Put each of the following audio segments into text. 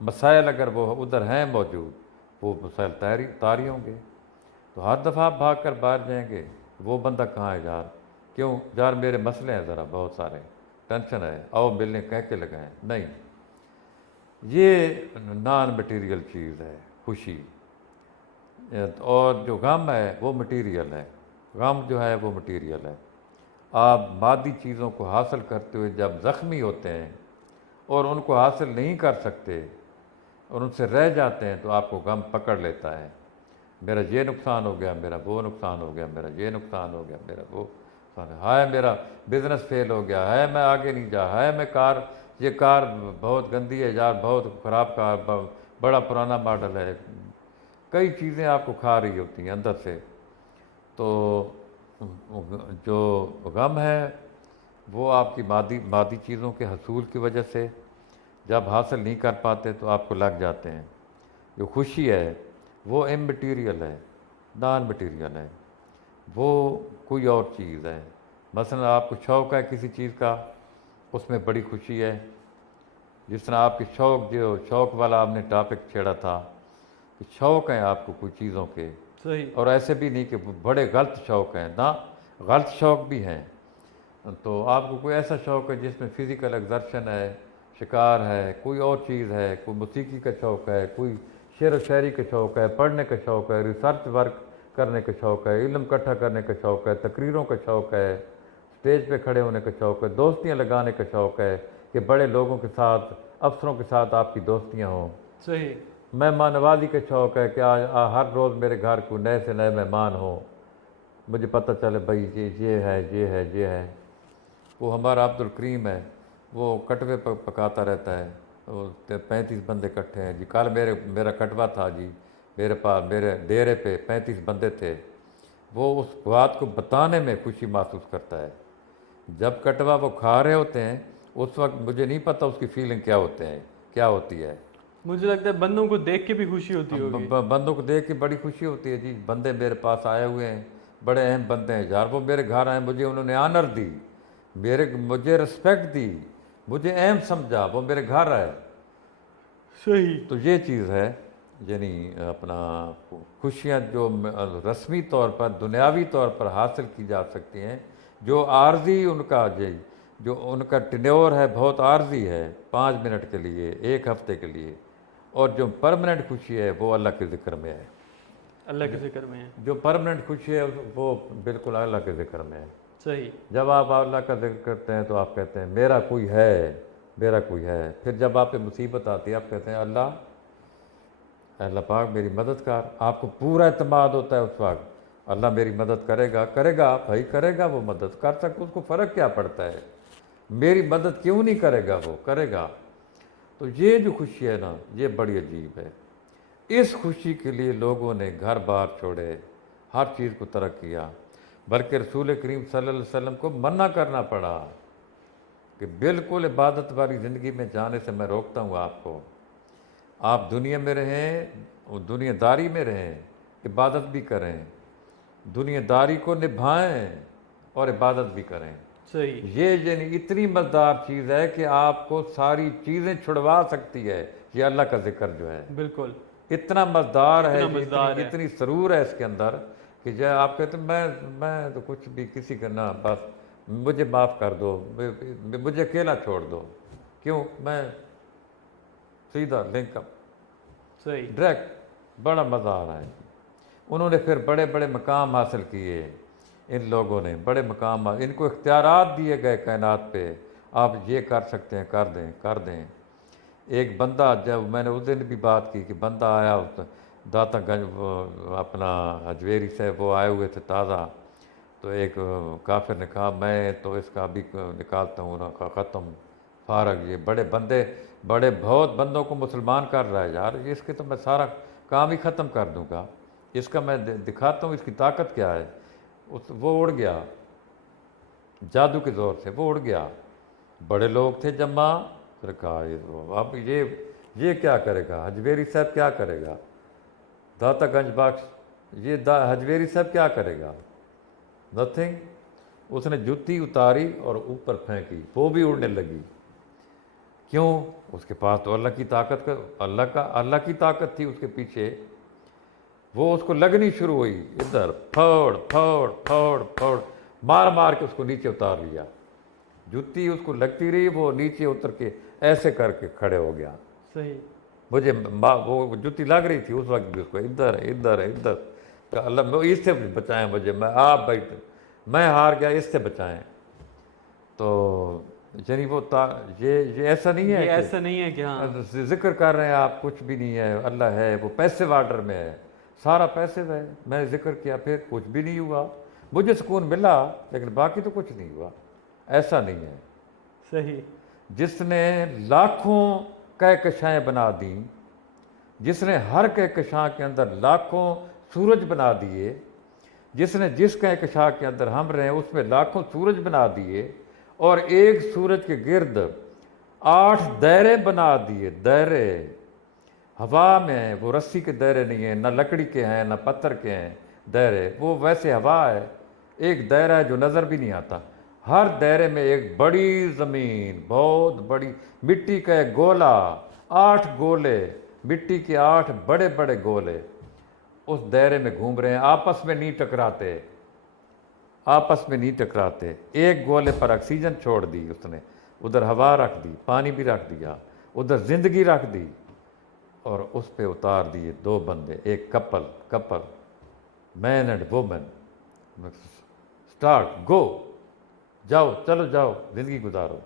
مسائل اگر وہ ادھر ہیں موجود وہ مسائل طاری ہوں گے، تو ہر دفعہ آپ بھاگ کر باہر جائیں گے، وہ بندہ کہاں ہے یار، کیوں یار میرے مسئلے ہیں ذرا بہت سارے، ٹینشن ہے، آؤ ملنے کہہ کے لگائیں، نہیں، یہ نان مٹیریل چیز ہے خوشی، اور جو غم ہے وہ مٹیریل ہے، غم جو ہے وہ مٹیریل ہے۔ آپ مادی چیزوں کو حاصل کرتے ہوئے جب زخمی ہوتے ہیں اور ان کو حاصل نہیں کر سکتے اور ان سے رہ جاتے ہیں تو آپ کو غم پکڑ لیتا ہے، میرا یہ نقصان ہو گیا، میرا وہ نقصان ہو گیا، میرا یہ نقصان ہو گیا، میرا وہ نقصان ہے، ہائے میرا بزنس فیل ہو گیا، ہے میں آگے نہیں جا، ہے میں یہ کار بہت گندی ہے یار، بہت خراب کار، بڑا پرانا ماڈل ہے، کئی چیزیں آپ کو کھا رہی ہوتی ہیں اندر سے۔ تو جو غم ہے وہ آپ کی مادی چیزوں کے حصول کی وجہ سے جب حاصل نہیں کر پاتے تو آپ کو لگ جاتے ہیں۔ جو خوشی ہے وہ امٹیریل ہے، نان مٹیریل ہے، وہ کوئی اور چیز ہے۔ مثلا آپ کو شوق ہے کسی چیز کا، اس میں بڑی خوشی ہے، جس طرح آپ کے شوق والا آپ نے ٹاپک چھیڑا تھا کہ شوق ہیں آپ کو کوئی چیزوں کے، صحیح، اور ایسے بھی نہیں کہ بڑے غلط شوق ہیں، نہ غلط شوق بھی ہیں۔ تو آپ کو کوئی ایسا شوق ہے جس میں فزیکل ایگزرشن ہے، شکار ہے، کوئی اور چیز ہے، کوئی موسیقی کا شوق ہے، کوئی شعر و شاعری کا شوق ہے، پڑھنے کا شوق ہے، ریسرچ ورک کرنے کا شوق ہے، علم اکٹھا کرنے کا شوق ہے، تقریروں کا شوق ہے، اسٹیج پہ کھڑے ہونے کا شوق ہے، دوستیاں لگانے کا شوق ہے کہ بڑے لوگوں کے ساتھ، افسروں کے ساتھ آپ کی دوستیاں ہوں، صحیح، مہمان نوازی کا شوق ہے کہ ہر روز میرے گھر کو نئے سے نئے مہمان ہوں، مجھے پتہ چلے بھائی یہ ہے، یہ ہے، یہ ہے۔ وہ ہمارا عبد الکریم ہے، وہ کٹوے پکاتا رہتا ہے، وہ 35 بندے اکٹھے ہیں جی، کل میرا کٹوا تھا جی، میرے پاس میرے ڈیرے پہ 35 بندے تھے، وہ اس بات کو بتانے میں خوشی محسوس کرتا ہے۔ جب کٹوا وہ کھا رہے ہوتے ہیں اس وقت مجھے نہیں پتہ اس کی فیلنگ کیا ہوتی ہے۔ مجھے لگتا ہے بندوں کو دیکھ کے بھی خوشی ہوتی ہوگی۔ بندوں کو دیکھ کے بڑی خوشی ہوتی ہے جی، بندے میرے پاس آئے ہوئے ہیں، بڑے اہم بندے ہیں یار، وہ میرے گھر آئے، مجھے انہوں نے آنر دی، مجھے رسپیکٹ دی، مجھے اہم سمجھا، وہ میرے گھر آئے۔ صحیح، تو یہ چیز ہے، یعنی اپنا خوشیاں جو رسمی طور پر دنیاوی طور پر حاصل کی جا سکتی ہیں، جو عارضی جو ان کا ٹینیور ہے بہت عارضی ہے، 5 منٹ کے لیے، 1 ہفتے کے لیے، اور جو پرماننٹ خوشی ہے وہ اللہ کے ذکر میں ہے۔ اللہ کے ذکر میں ہے۔ جو پرماننٹ خوشی ہے وہ بالکل اللہ کے ذکر میں ہے۔ صحیح، جب آپ اللہ کا ذکر کرتے ہیں تو آپ کہتے ہیں میرا کوئی ہے، میرا کوئی ہے۔ پھر جب آپ پہ مصیبت آتی ہے آپ کہتے ہیں اللہ پاک میری مدد کر، آپ کو پورا اعتماد ہوتا ہے اس وقت، اللہ میری مدد کرے گا بھائی، کرے گا، وہ مدد کر سکتا، اس کو فرق کیا پڑتا ہے، میری مدد کیوں نہیں کرے گا، وہ کرے گا۔ تو یہ جو خوشی ہے نا یہ بڑی عجیب ہے۔ اس خوشی کے لیے لوگوں نے گھر بار چھوڑے، ہر چیز کو ترک کیا، بلکہ رسول کریم صلی اللہ علیہ وسلم کو منع کرنا پڑا کہ بالکل عبادت والی زندگی میں جانے سے میں روکتا ہوں آپ کو، آپ دنیا میں رہیں، دنیا داری میں رہیں، عبادت بھی کریں، دنیا داری کو نبھائیں اور عبادت بھی کریں۔ صحیح، یہ یعنی اتنی مزدار چیز ہے کہ آپ کو ساری چیزیں چھڑوا سکتی ہے یہ اللہ کا ذکر جو ہے، بالکل، اتنا مزدار ہے، اتنا مزدار ہے۔ اتنی سرور ہے اس کے اندر کہ جو آپ کہتے ہیں میں تو کچھ بھی کسی کا نہ، بس مجھے معاف کر دو، مجھے اکیلا چھوڑ دو، کیوں، میں سیدھا لنک اپ صحیح، ڈائریکٹ، بڑا مزہ آ رہا ہے۔ انہوں نے پھر بڑے بڑے مقام حاصل کیے، ان لوگوں نے بڑے مقام، ان کو اختیارات دیے گئے کائنات پہ، آپ یہ کر سکتے ہیں، کر دیں۔ ایک بندہ، جب میں نے اس دن بھی بات کی کہ بندہ آیا داتا گنج، اپنا حجویری سے وہ آئے ہوئے تھے تازہ، تو ایک کافر نے کہا میں تو اس کا ابھی نکالتا ہوں نا، ختم، فارغ، یہ بڑے بہت بندوں کو مسلمان کر رہا ہے یار، اس کے تو میں سارا کام ہی ختم کر دوں گا، اس کا میں دکھاتا ہوں اس کی طاقت کیا ہے۔ وہ اڑ گیا جادو کے زور سے، وہ اڑ گیا، بڑے لوگ تھے جمع، پھر کہا اب یہ کیا کرے گا، حجویری صاحب کیا کرے گا، داتا گنج بخش، یہ حجویری صاحب کیا کرے گا، نتھنگ۔ اس نے جوتی اتاری اور اوپر پھینکی، وہ بھی اڑنے لگی۔ کیوں؟ اس کے پاس تو اللہ کی طاقت کا اللہ کی طاقت تھی اس کے پیچھے. وہ اس کو لگنی شروع ہوئی, ادھر پھوڑ پھوڑ پھوڑ پھوڑ, مار مار کے اس کو نیچے اتار لیا. جوتی اس کو لگتی رہی, وہ نیچے اتر کے ایسے کر کے کھڑے ہو گیا. صحیح. مجھے وہ جوتی لگ رہی تھی اس وقت بھی اس کو, ادھر ادھر ادھر. کہ اللہ اس سے بچائیں مجھے, میں ہار گیا, اس سے بچائیں. تو یعنی وہ یہ ایسا نہیں ہے, یہ ایسا نہیں ہے کہ ہاں ذکر کر رہے ہیں آپ, کچھ بھی نہیں ہے, اللہ ہے, وہ پیسے آرڈر میں ہے, سارا پیسے ہے. میں نے ذکر کیا, پھر کچھ بھی نہیں ہوا, مجھے سکون ملا لیکن باقی تو کچھ نہیں ہوا. ایسا نہیں ہے. صحیح. جس نے لاکھوں کہکشائیں بنا دیں, جس نے ہر کہکشاں کے اندر لاکھوں سورج بنا دیے, جس نے جس کہکشاں کے اندر ہم رہے اس میں لاکھوں سورج بنا دیے, اور ایک سورج کے گرد 8 دائرے بنا دیے. دائرے ہوا میں, وہ رسی کے دائرے نہیں ہیں, نہ لکڑی کے ہیں, نہ پتھر کے ہیں دائرے, وہ ویسے ہوا ہے. ایک دائرہ ہے جو نظر بھی نہیں آتا, ہر دائرے میں ایک بڑی زمین, بہت بڑی مٹی کا ایک گولا, 8 گولے, مٹی کے 8 بڑے بڑے گولے اس دائرے میں گھوم رہے ہیں, آپس میں نہیں ٹکراتے, آپس میں نہیں ٹکراتے. ایک گولے پر آکسیجن چھوڑ دی اس نے, ادھر ہوا رکھ دی, پانی بھی رکھ دیا, ادھر زندگی رکھ دی, اور اس پہ اتار دیے 2 بندے, ایک کپل مین اینڈ وومن. اسٹارٹ, گو, جاؤ, چلو جاؤ, زندگی گزارو.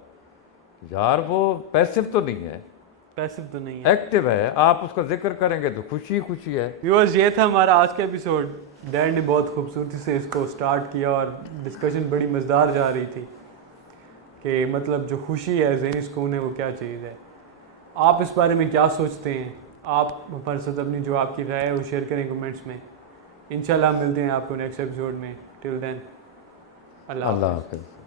یار وہ پیسو تو نہیں ہے, پیسو تو نہیں ہے, ایکٹیو ہے. آپ اس کا ذکر کریں گے تو خوشی خوشی ہے. ویورز یہ تھا ہمارا آج کا ایپیسوڈ. ڈیڈ نے بہت خوبصورتی سے اس کو سٹارٹ کیا اور ڈسکشن بڑی مزیدار جا رہی تھی کہ مطلب جو خوشی ہے, ذہنی سکون ہے, وہ کیا چیز ہے. آپ اس بارے میں کیا سوچتے ہیں؟ آپ ہمارے ساتھ اپنی جو آپ کی رائے ہے وہ شیئر کریں کمنٹس میں. انشاءاللہ ملتے ہیں آپ کو نیکسٹ ایپیسوڈ میں. ٹل دین اللہ اللہ حافظ.